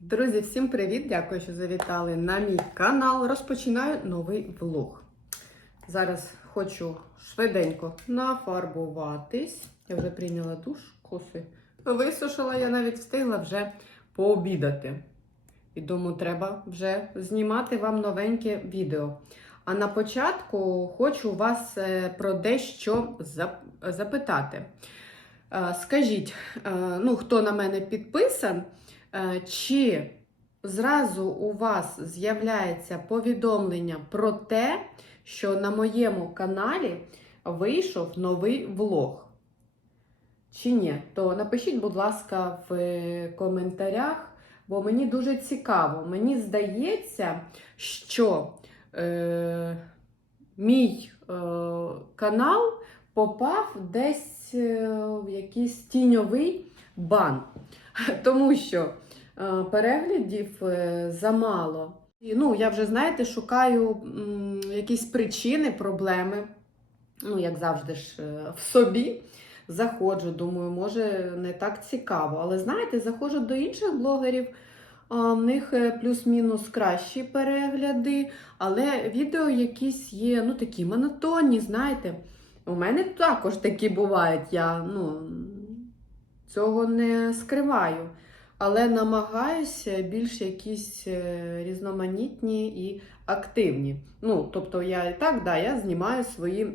Друзі, всім привіт! Дякую, що завітали на мій канал. Розпочинаю новий влог. Зараз хочу швиденько нафарбуватись. Я вже прийняла душ, коси висушила, я навіть встигла вже пообідати. І думаю, треба вже знімати вам новеньке відео. А на початку хочу вас е, про дещо запитати. Е, Скажіть, е, ну, хто на мене підписан, чи зразу у вас з'являється повідомлення про те, що на моєму каналі вийшов новий влог? Чи ні? То напишіть, будь ласка, в е, коментарях, бо мені дуже цікаво. Мені здається, що е, мій е, канал попав десь е, в якийсь тіньовий бан. Тому що е, переглядів е, замало. І, ну, я вже, знаєте, шукаю м, якісь причини, проблеми, ну, як завжди ж, е, в собі. Заходжу, думаю, може не так цікаво. Але знаєте, заходжу до інших блогерів, в них е, плюс-мінус кращі перегляди, але відео якісь є, ну такі монотонні, знаєте. У мене також такі бувають. Я ну, цього не скриваю. Але намагаюся більш якісь е, різноманітні і активні. Ну, тобто, я і так, да, я знімаю свої,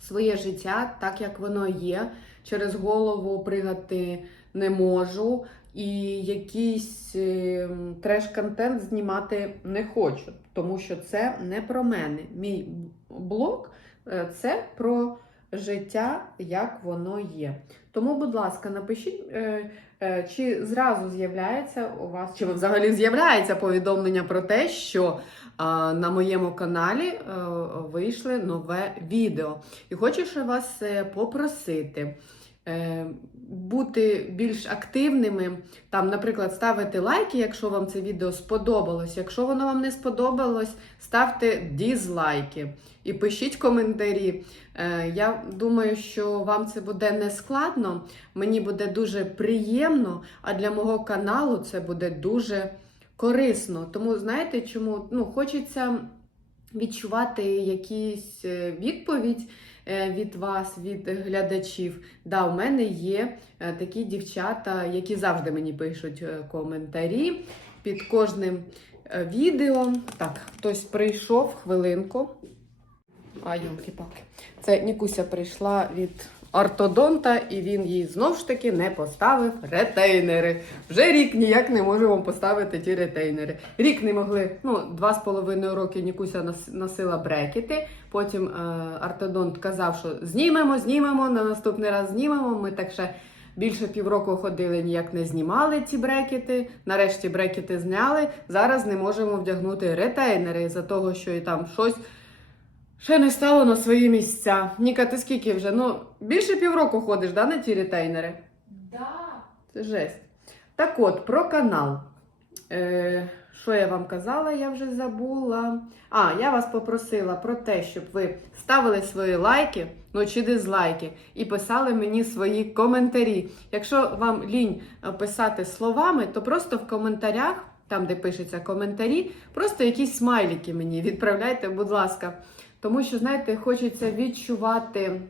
своє життя так, як воно є. Через голову пригати не можу. І якийсь е, треш-контент знімати не хочу, тому що це не про мене. Мій блог е, це про життя, як воно є. Тому, будь ласка, напишіть, е, е, чи зразу з'являється у вас, чи взагалі з'являється повідомлення про те, що на моєму каналі е, вийшли нове відео. І хочу ще вас попросити. Бути більш активними, там, наприклад, ставити лайки, якщо вам це відео сподобалось. Якщо воно вам не сподобалось, ставте дізлайки і пишіть коментарі. Е, Я думаю, що вам це буде не складно, мені буде дуже приємно, а для мого каналу це буде дуже корисно. Тому знаєте, чому ну, хочеться відчувати якісь е, відповідь е, від вас, від глядачів. Да, у мене є е, такі дівчата, які завжди мені пишуть коментарі під кожним відео. Так, хтось прийшов хвилинку. А, йомки-паки. Це Нікуся прийшла від ортодонта, і він їй знов ж таки не поставив ретейнери. Вже рік ніяк не можемо поставити ті ретейнери. Рік не могли, ну, два з половиною роки Нікуся нос- носила брекети. Потім е, ортодонт казав, що знімемо, знімемо, на наступний раз знімемо. Ми так ще більше півроку ходили, ніяк не знімали ці брекети. Нарешті брекети зняли. Зараз не можемо вдягнути ретейнери за того, що і там щось. Ще не стало на свої місця. Ніка, ти скільки вже? Ну, більше півроку ходиш, да, на ті ретейнери? Да. Це жесть. Так от, про канал. Е, що я вам казала, я вже забула. А, я вас попросила про те, щоб ви ставили свої лайки, ну чи дизлайки, і писали мені свої коментарі. Якщо вам лінь е, писати словами, то просто в коментарях, там де пишеться коментарі, просто якісь смайлики мені відправляйте, будь ласка. Тому що, знаєте, хочеться відчувати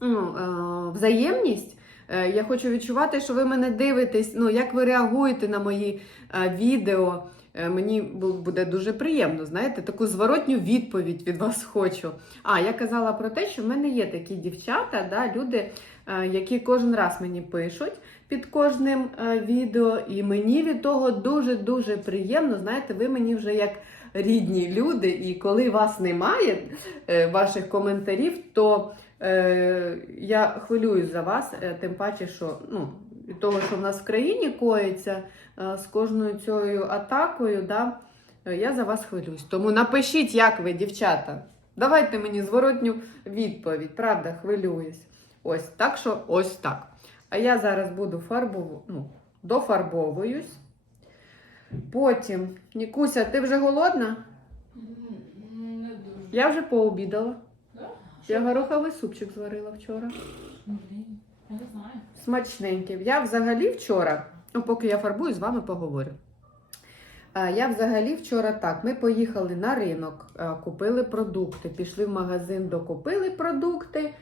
ну, е, взаємність. Е, Я хочу відчувати, що ви мене дивитесь, ну, як ви реагуєте на мої е, відео. Мені буде дуже приємно, знаєте, таку зворотню відповідь від вас хочу. А, я казала про те, що в мене є такі дівчата, да, люди, які кожен раз мені пишуть під кожним відео, і мені від того дуже-дуже приємно. Знаєте, ви мені вже як рідні люди, і коли вас немає, е, ваших коментарів, то е, я хвилююсь за вас, е, тим паче, що ну, від того, що в нас в країні коїться е, з кожною цією атакою, да, я за вас хвилююсь. Тому напишіть, як ви, дівчата. Давайте мені зворотню відповідь, правда, хвилююсь. Ось так що ось так. А я зараз буду фарбу, ну, дофарбовуюсь. Потім, Нікуся, ти вже голодна? Не дуже. Я вже пообідала. Да? Я гороховий супчик зварила вчора. Ну, я не знаю. Смачненький. Я взагалі вчора, ну поки я фарбую, з вами поговорю. Я взагалі вчора так. Ми поїхали на ринок, купили продукти, пішли в магазин, докупили продукти.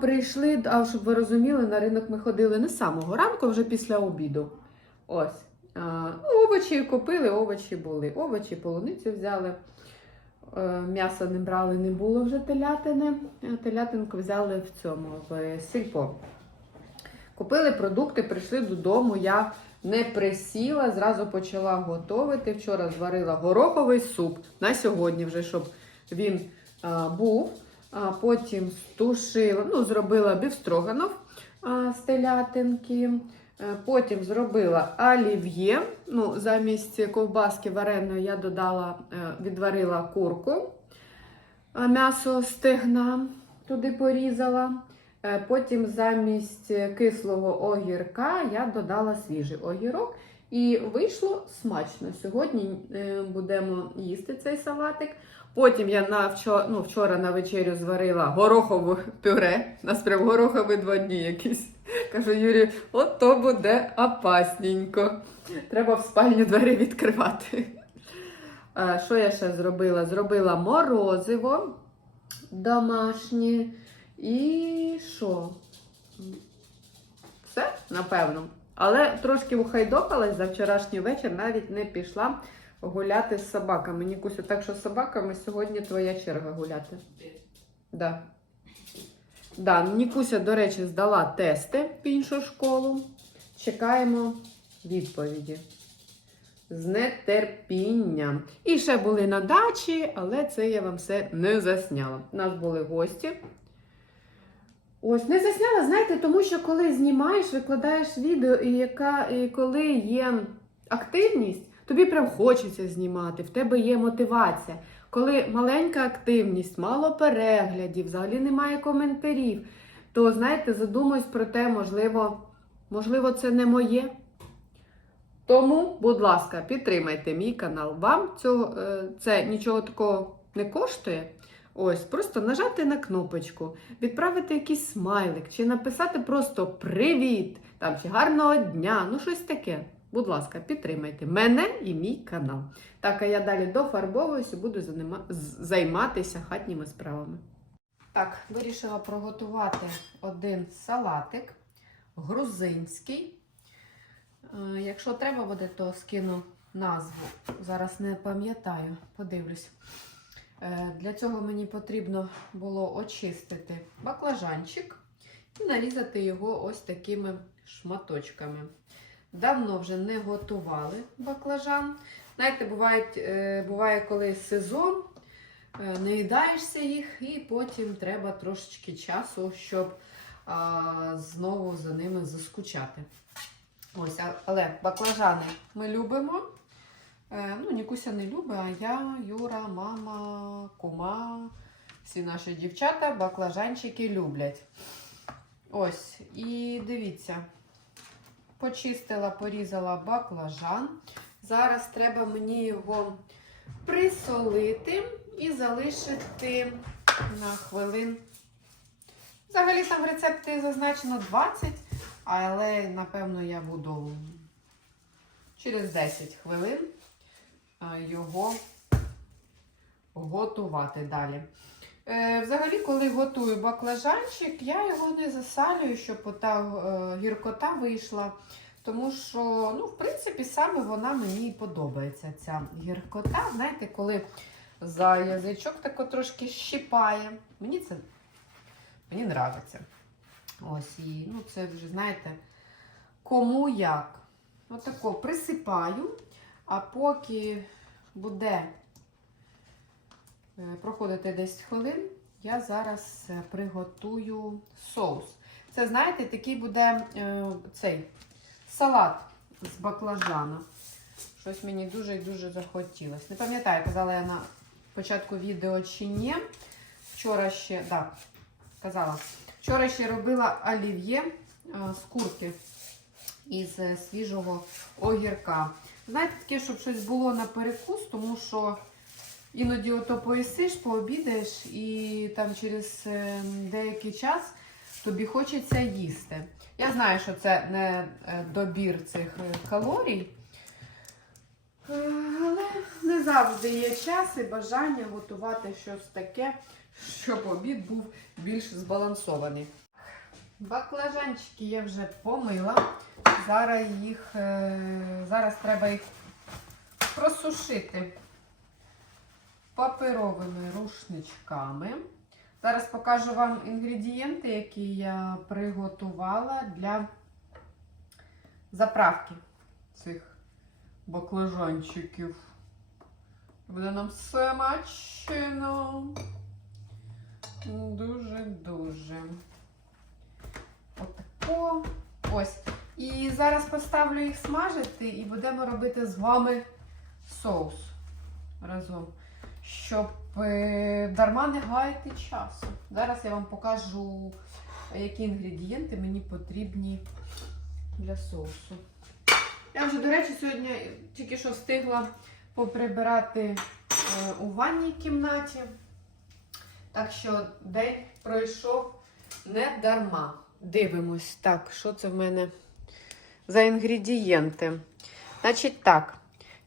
Прийшли, а щоб ви розуміли, на ринок ми ходили не з самого ранку, вже після обіду. Ось. А, ну, овочі купили, овочі були. Овочі, полуницю взяли. Е, М'яса не брали, не було вже телятини. Е, Телятинку взяли в цьому в сільпо. Купили продукти, прийшли додому. Я не присіла, зразу почала готувати. Вчора зварила гороховий суп на сьогодні, вже щоб він а, був. А потім стушила, ну, зробила бівстроганов з телятинки. Е, Потім зробила олів'є. Ну, замість ковбаски вареної я додала, е, відварила курку, м'ясо стегна туди порізала. Е, Потім замість кислого огірка я додала свіжий огірок. І вийшло смачно. Сьогодні е, будемо їсти цей салатик. Потім я на вчора, ну, вчора на вечерю зварила горохове пюре. У нас прям горохові два дні якісь. Кажу Юрію, от то буде опасненько. Треба в спальню двері відкривати. Е, Що я ще зробила? Зробила морозиво домашнє. І що? Все, напевно. Але трошки ухайдокалась за вчорашній вечір, навіть не пішла гуляти з собаками. Нікусю, так що з собаками сьогодні твоя черга гуляти. Да. Да, Нікуся, до речі, здала тести в іншу школу. Чекаємо відповіді. З нетерпінням. І ще були на дачі, але це я вам все не засняла. У нас були гості. Ось, не засняла, знаєте, тому що коли знімаєш, викладаєш відео, і, яка, і коли є активність, тобі прям хочеться знімати, в тебе є мотивація. Коли маленька активність, мало переглядів, взагалі немає коментарів, то знаєте, задумуюсь про те, можливо, можливо, це не моє. Тому, будь ласка, підтримайте мій канал. Вам цього, е, це нічого такого не коштує. Ось, просто нажати на кнопочку, відправити якийсь смайлик, чи написати просто привіт, там, чи гарного дня, ну щось таке. Будь ласка, підтримайте мене і мій канал. Так, а я далі дофарбовуюся, буду займатися хатніми справами. Так, вирішила приготувати один салатик грузинський. Е, Якщо треба буде, то скину назву. Зараз не пам'ятаю, подивлюсь. Е, Для цього мені потрібно було очистити баклажанчик і нарізати його ось такими шматочками. Давно вже не готували баклажан. Знаєте, буває, буває коли сезон, е, не їдаєшся їх, і потім треба трошечки часу, щоб а, знову за ними заскучати. Ось, але баклажани ми любимо. Е, Ну, Нікуся не любить, а я, Юра, мама, кума, всі наші дівчата баклажанчики люблять. Ось, і дивіться, почистила, порізала баклажан. Зараз треба мені його присолити і залишити на хвилин. Взагалі там в рецепті зазначено 20, але напевно я буду через 10 хвилин його готувати далі. Е, Взагалі, коли готую баклажанчик, я його не засалюю, щоб ота е, гіркота вийшла. Тому що, ну, в принципі, саме вона мені подобається, ця гіркота. Знаєте, коли за язичок тако трошки щипає. Мені це мені нравиться. Ось, і ну, це вже, знаєте, кому як. Отако присипаю, а поки буде проходити 10 хвилин, я зараз е, приготую соус. Це, знаєте, такий буде е, цей салат з баклажана. Щось мені дуже і дуже захотілося. Не пам'ятаю, казала я на початку відео чи ні. Вчора ще, да, казала, вчора ще робила олів'є е, з курки із е, свіжого огірка. Знаєте, таке, щоб щось було на перекус, тому що іноді ото поїсиш, пообідаєш і там через е, деякий час тобі хочеться їсти. Я знаю, що це не е, добір цих е, калорій. Але не завжди є час і бажання готувати щось таке, щоб обід був більш збалансований. Баклажанчики я вже помила. Зараз їх зараз треба їх просушити паперовими рушничками. Зараз покажу вам інгредієнти, які я приготувала для заправки цих баклажанчиків. Буде нам смачно. Дуже-дуже. Отако. Ось. І зараз поставлю їх смажити і будемо робити з вами соус разом, щоб е, дарма не гаяти часу. Зараз я вам покажу, які інгредієнти мені потрібні для соусу. Я вже, до речі, сьогодні тільки що встигла поприбирати е, у ванній кімнаті. Так що день пройшов не дарма. Дивимось, так, що це в мене за інгредієнти. Значить так,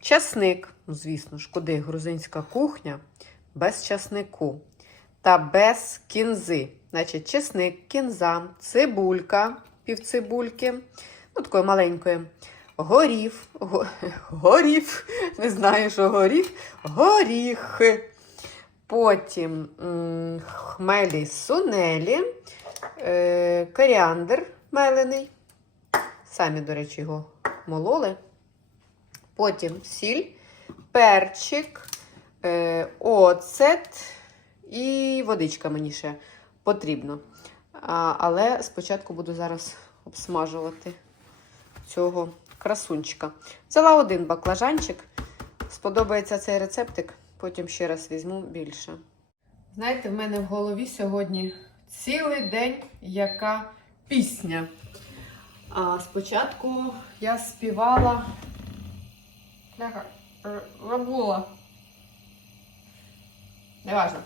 часник, звісно ж, куди грузинська кухня без часнику та без кінзи. Значить, чесник, кінза, цибулька, півцибульки, ну такої маленької. Горів, го, горів, не знаю, що горів, горіх. Потім хмелі сунелі, е, коріандр мелений. Самі, до речі, його мололи. Потім сіль, перчик, е, оцет і водичка мені ще потрібно. Але спочатку буду зараз обсмажувати цього красунчика. Взяла один баклажанчик. Сподобається цей рецептик, потім ще раз візьму більше. Знаєте, в мене в голові сьогодні цілий день яка пісня. А спочатку я співала. Бляха, е. Неважно.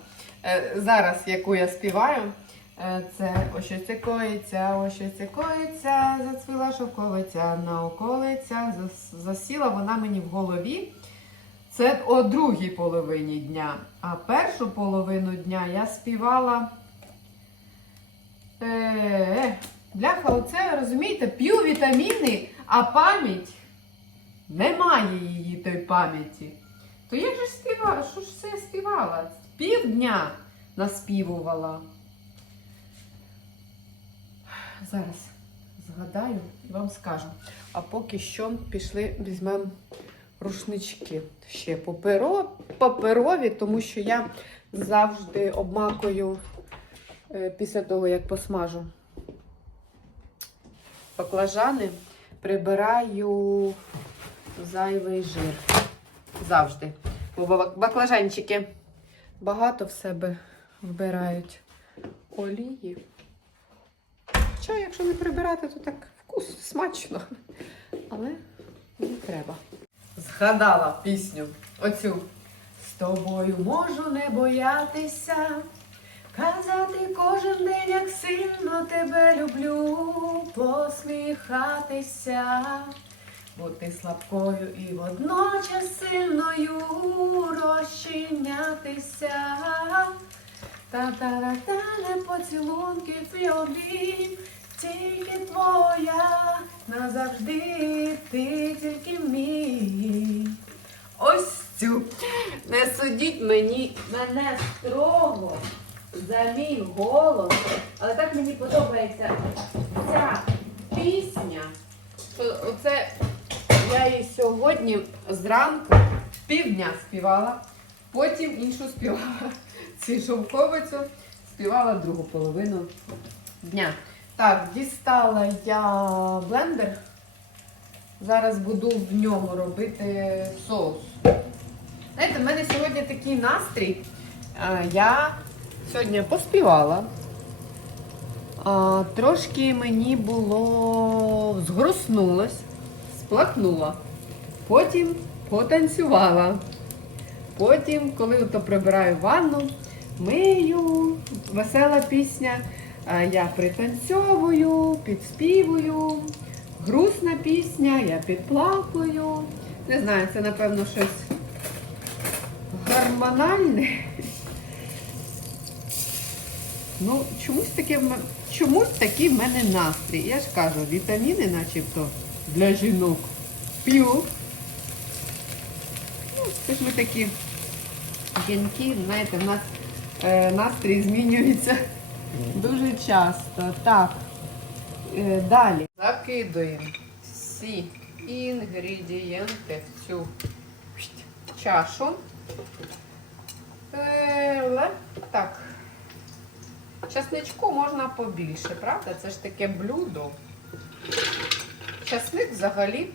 Е, Зараз, яку я співаю, е, це ось що це коїться, ось що це коїться, зацвіла шовковиця на околицях, зас- засіла вона мені в голові. Це о другій половині дня. А першу половину дня я співала. Е, бляха, оце, розумієте, п'ю вітаміни, а пам'ять немає її той пам'яті. То як же співала? Що ж це співала? Півдня наспівувала. Зараз згадаю і вам скажу. А поки що пішли, візьмемо рушнички. Ще паперо, паперові, тому що я завжди обмакую е, після того, як посмажу баклажани, прибираю зайвий жир. Завжди. Бо баклажанчики багато в себе вбирають олії. Хоча, якщо не прибирати, то так вкус смачно. Але не треба. Згадала пісню оцю. З тобою можу не боятися, казати кожен день, як сильно тебе люблю, посміхатися, бути слабкою і водночас сильною розчинятися. Та-та-та-та, не поцілунки обійм, тільки твоя, назавжди ти тільки мій. Ось цю. Не судіть мені мене строго за мій голос. Але так мені подобається ця пісня. Оце я її сьогодні зранку півдня співала, потім іншу співала. Цю співала другу половину дня. Так, дістала я блендер. Зараз буду в ньому робити соус. Знаєте, в мене сьогодні такий настрій. Е, Я сьогодні поспівала. Трошки мені було згруснулось, сплакнула. Потім потанцювала. Потім, коли то прибираю ванну, мию, весела пісня. Я пританцьовую, підспівую. Грустна пісня, я підплакую. Не знаю, це напевно щось гормональне. Ну, чомусь чомусь такий в мене настрій. Я ж кажу, вітаміни, начебто, для жінок п'ю. Ну, це ж ми такі жінки, знаєте, в нас е, настрій змінюється дуже часто. Так. Е, далі. Закидуємо всі інгредієнти в цю чашу. Е, Так. Часничку можна побільше, правда? Це ж таке блюдо. Часник взагалі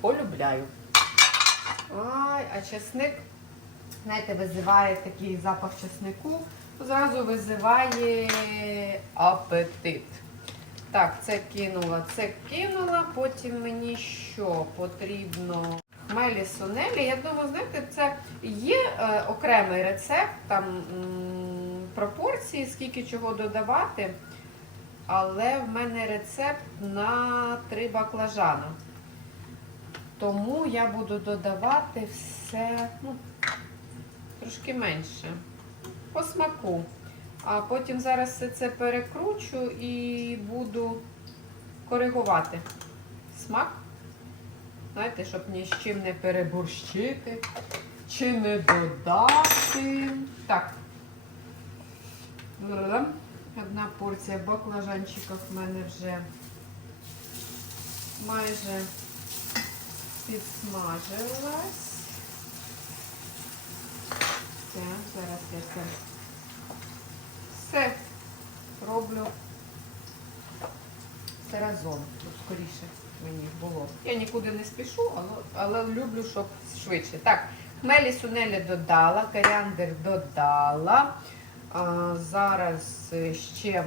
полюбляю. Ай, а часник, знаєте, визиває такий запах часнику, зразу визиває апетит. Так, це кинула, це кинула. Потім мені що потрібно? Хмелі сунелі. Я думаю, знаєте, це є е, окремий рецепт, там м, пропорції, скільки чого додавати. Але в мене рецепт на три баклажана. Тому я буду додавати все ну, трошки менше. По смаку. А потім зараз все це перекручу і буду коригувати смак. Знаєте, щоб ні з чим не переборщити чи не додати. Так. Одна порція баклажанчиків в мене вже майже підсмажилась. Все, зараз я це все роблю все разом, щоб скоріше мені було. Я нікуди не спішу, але, але люблю, щоб швидше. Так, хмелі сунелі додала, коріандр додала. А, зараз е, ще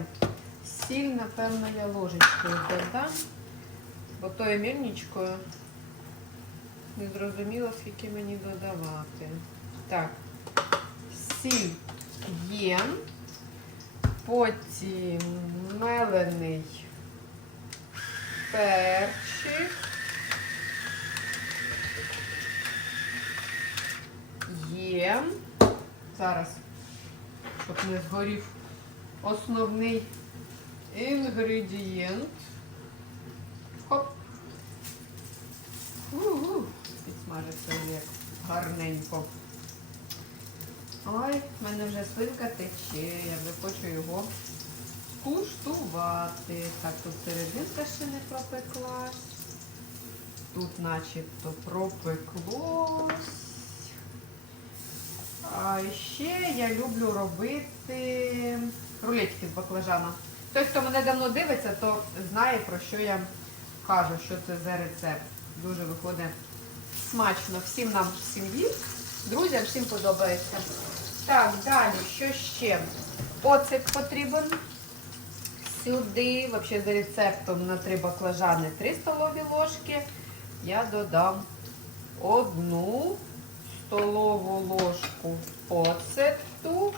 сіль, напевно, я ложечкою додам, бо тою мільничкою не зрозуміло, скільки мені додавати. Так, сіль є. Потім мелений перчик. Є. Зараз, щоб не згорів основний інгредієнт. Хоп. Угу. Підсмажиться як гарненько. Ой, в мене вже слинка тече, я вже хочу його куштувати. Так, тут серединка ще не пропеклась. Тут начебто пропеклось. А ще я люблю робити рулетики з баклажана. Той, хто мене давно дивиться, то знає, про що я кажу, що це за рецепт. Дуже виходить смачно всім нам в сім'ї. Друзям всім подобається. Так, далі, що ще? Оцет потрібен. Сюди, взагалі за рецептом на три баклажани 3 столові ложки. Я додам одну столову ложку оцету.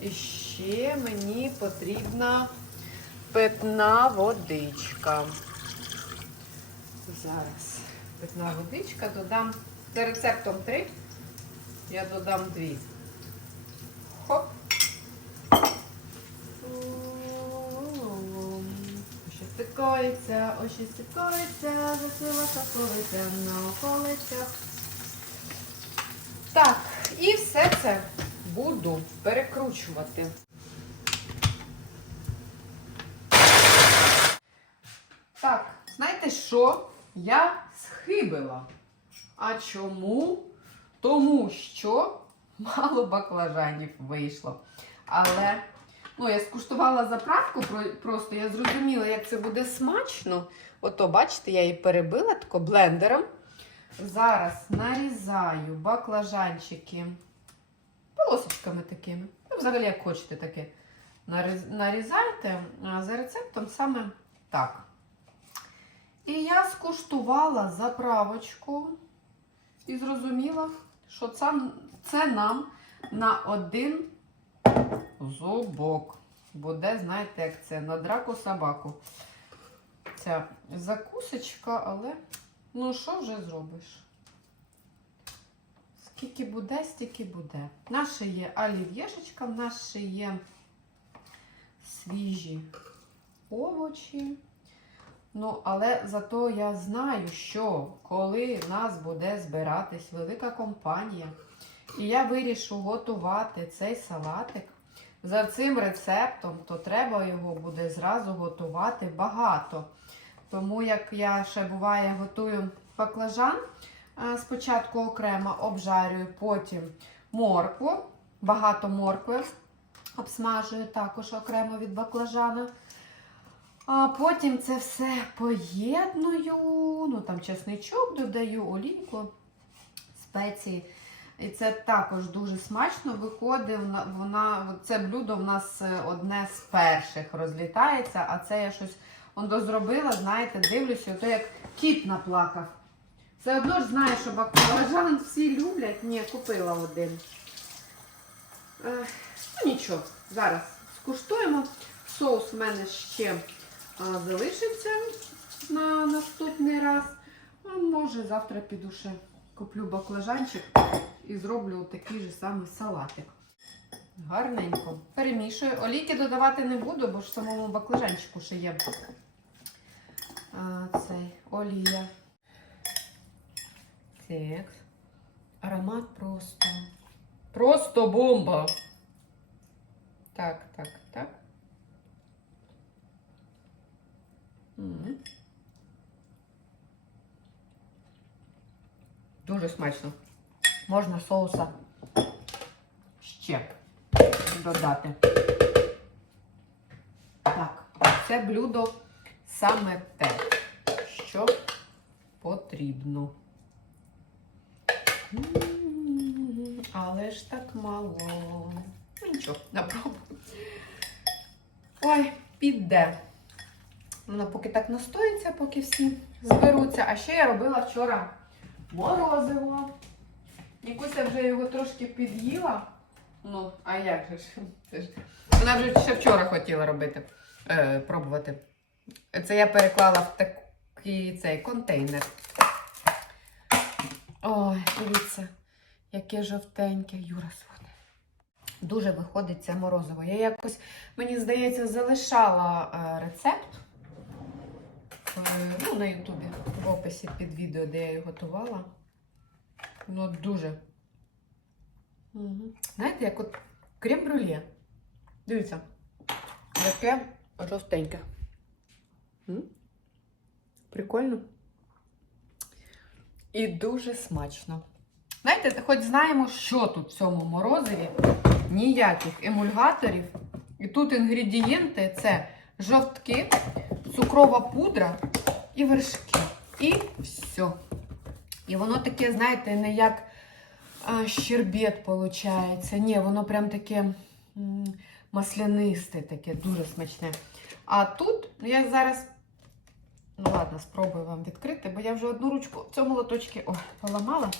І ще мені потрібна питна водичка. Зараз питна водичка додам. За рецептом 3. Я додам дві. Хоп. Ось стикається, ось стикається, засила шаковиця на околицях. Так, і все це буду перекручувати. Так, знаєте що? Я схибила. А чому? Тому що мало баклажанів вийшло. Але ну, я скуштувала заправку, просто я зрозуміла, як це буде смачно. Ото, бачите, я її перебила тако блендером. Зараз нарізаю баклажанчики полосочками такими. Ну, взагалі, як хочете таке. Нарізайте за рецептом саме так. І я скуштувала заправочку і зрозуміла, що це нам на один зубок. Буде, знаєте, як це, на драку собаку. Ця закусочка, але ну що вже зробиш? скільки буде, стільки буде. Ще є олів'єшечка, в нас ще є свіжі овочі. Ну, але зато я знаю, що коли нас буде збиратись велика компанія, і я вирішу готувати цей салатик за цим рецептом, то треба його буде зразу готувати багато. Тому як я ще буває готую баклажан, е, спочатку окремо обжарюю, потім моркву, багато моркви обсмажую також окремо від баклажана. А потім це все поєдную, ну там чесничок додаю, олійку, спеції. І це також дуже смачно виходить. Це блюдо в нас е, одне з перших розлітається, а це я щось он дозробила, знаєте, дивлюся, то як кіт наплакав. Все одно ж знаю, що баклажан всі люблять. Ні, купила один. Е, ну нічого, зараз скуштуємо. Соус в мене ще а, залишиться на наступний раз. Може завтра піду ще куплю баклажанчик і зроблю такий же самий салатик. Гарненько. Перемішую. Олійки додавати не буду, бо ж самому баклажанчику ще є а, цей олія. Так. Аромат просто. Просто бомба. Так, так, так. М. Дуже смачно. Можна соуса ще додати. Так, це блюдо саме те, що потрібно. Але ж так мало. Ну, Нічого, напробую. Ой, піде. Воно поки так настоїться, поки всі зберуться. А ще я робила вчора морозиво. Якуся вже його трошки під'їла. Ну, а як же ж... Вона вже ще вчора хотіла робити, е, пробувати. Це я переклала в такий цей контейнер. Ой, дивіться, яке жовтеньке Юра сводне. Дуже виходить це морозиво. Я якось, мені здається, залишала е, рецепт е, ну, на Ютубі в описі під відео, де я його готувала. Ну, дуже. Мгм. Знаєте, як от крем-брюле. Дивіться, яке жовтеньке. Прикольно. І дуже смачно. Знаєте, хоч знаємо, що тут в цьому морозиві. Ніяких емульгаторів. І тут інгредієнти це жовтки, цукрова пудра і вершки. І все. І воно таке, знаєте, не як а, щербет виходить. Ні, воно прям таке маслянисте, таке, дуже смачне. А тут ну, я зараз. Ну, ладно, спробую вам відкрити, бо я вже одну ручку в цьому лоточці о, поламала.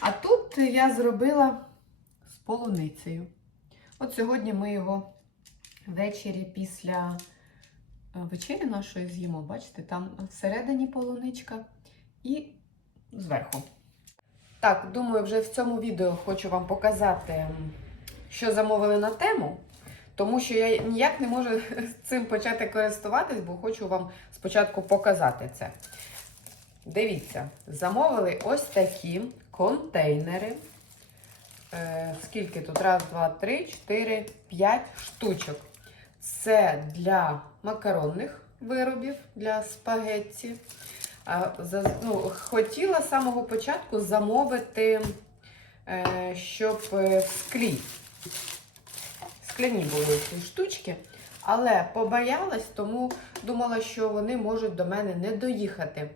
А тут я зробила з полуницею. От сьогодні ми його ввечері після е, вечері нашої з'їмо. Бачите, там всередині полуничка і зверху. Так, думаю, вже в цьому відео хочу вам показати, що замовили на тему. Тому що я ніяк не можу цим почати користуватись, бо хочу вам спочатку показати це. Дивіться, замовили ось такі контейнери. Е, скільки тут? Раз, два, три, чотири, п'ять штучок. Це для макаронних виробів, для спагетті. А, за- ну, хотіла з самого початку замовити, е, щоб е, в склі. Скляні були ці штучки, але побоялась, тому думала, що вони можуть до мене не доїхати.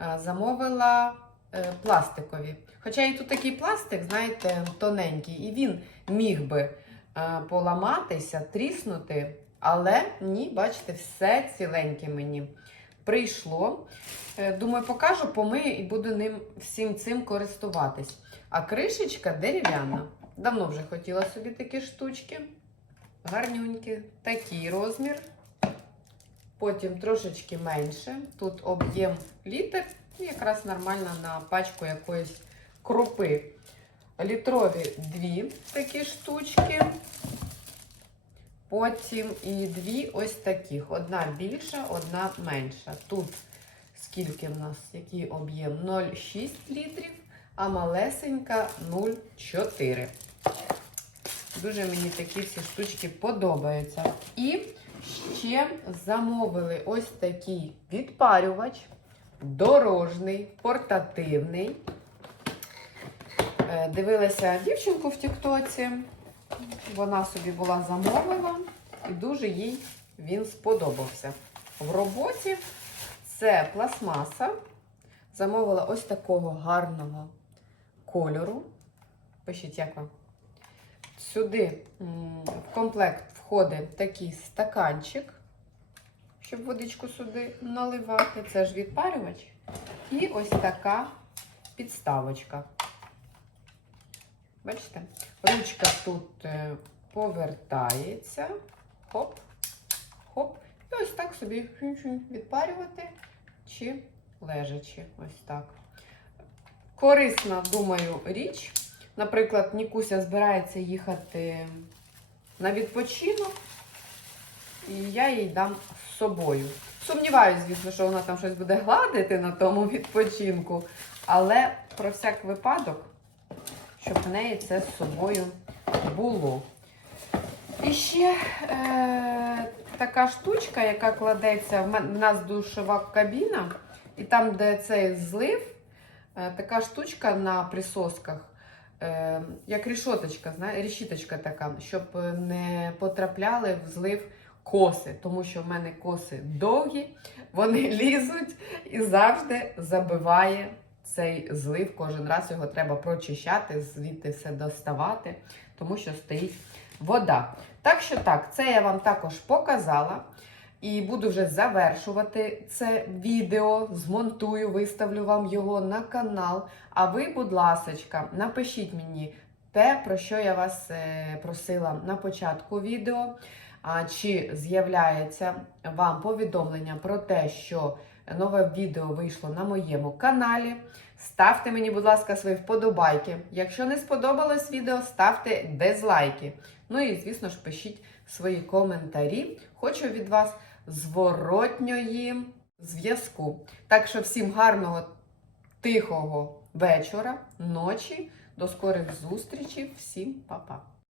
Е, Замовила е, пластикові. Хоча і тут такий пластик, знаєте, тоненький, і він міг би е, поламатися, тріснути, але ні, бачите, все ціленьке мені прийшло. Думаю, покажу, помию і буду ним всім цим користуватись. А кришечка дерев'яна. Давно вже хотіла собі такі штучки. Гарнюнькі. Такий розмір. Потім трошечки менше. Тут об'єм літр і якраз нормально на пачку якоїсь крупи. літрові дві такі штучки. Потім і дві ось таких. Одна більша, одна менша. Тут скільки в нас, який об'єм? 0,6 літрів, а малесенька 0,4. Дуже мені такі всі штучки подобаються. І ще замовили ось такий відпарювач, дорожний, портативний. Е, Дивилася дівчинку в Тіктоці. Вона собі була замовила і дуже їй він сподобався. В роботі це пластмаса. Замовила ось такого гарного кольору. Пишіть, як вам. Сюди в комплект входить такий стаканчик, щоб водичку сюди наливати. Це ж відпарювач. І ось така підставочка. Бачите? Ручка тут е, повертається. Хоп, хоп. І ось так собі відпарювати чи лежачи. Ось так. Корисна, думаю, річ. Наприклад, Нікуся збирається їхати на відпочинок, і я їй дам з собою. Сумніваюся, звісно, що вона там щось буде гладити на тому відпочинку, але про всяк випадок, щоб в неї це з собою було. І ще е, така штучка, яка кладеться, в нас душова кабіна, і там, де цей злив, е, така штучка на присосках, як рішоточка, знає, решіточка така, щоб е, не потрапляли в злив коси, тому що в мене коси довгі, вони лізуть і завжди забиває цей злив. Кожен раз його треба прочищати, звідти все доставати, тому що стоїть вода. Так що так, це я вам також показала. І буду вже завершувати це відео, змонтую, виставлю вам його на канал. А ви, будь ласочка, напишіть мені те, про що я вас е, просила на початку відео. Чи з'являється вам повідомлення про те, що нове відео вийшло на моєму каналі? Ставте мені, будь ласка, свої вподобайки. Якщо не сподобалось відео, ставте дизлайки. Ну і, звісно ж, пишіть свої коментарі. Хочу від вас зворотньої зв'язку. Так що всім гарного, тихого вечора, ночі. До скорих зустрічей. Всім па-па.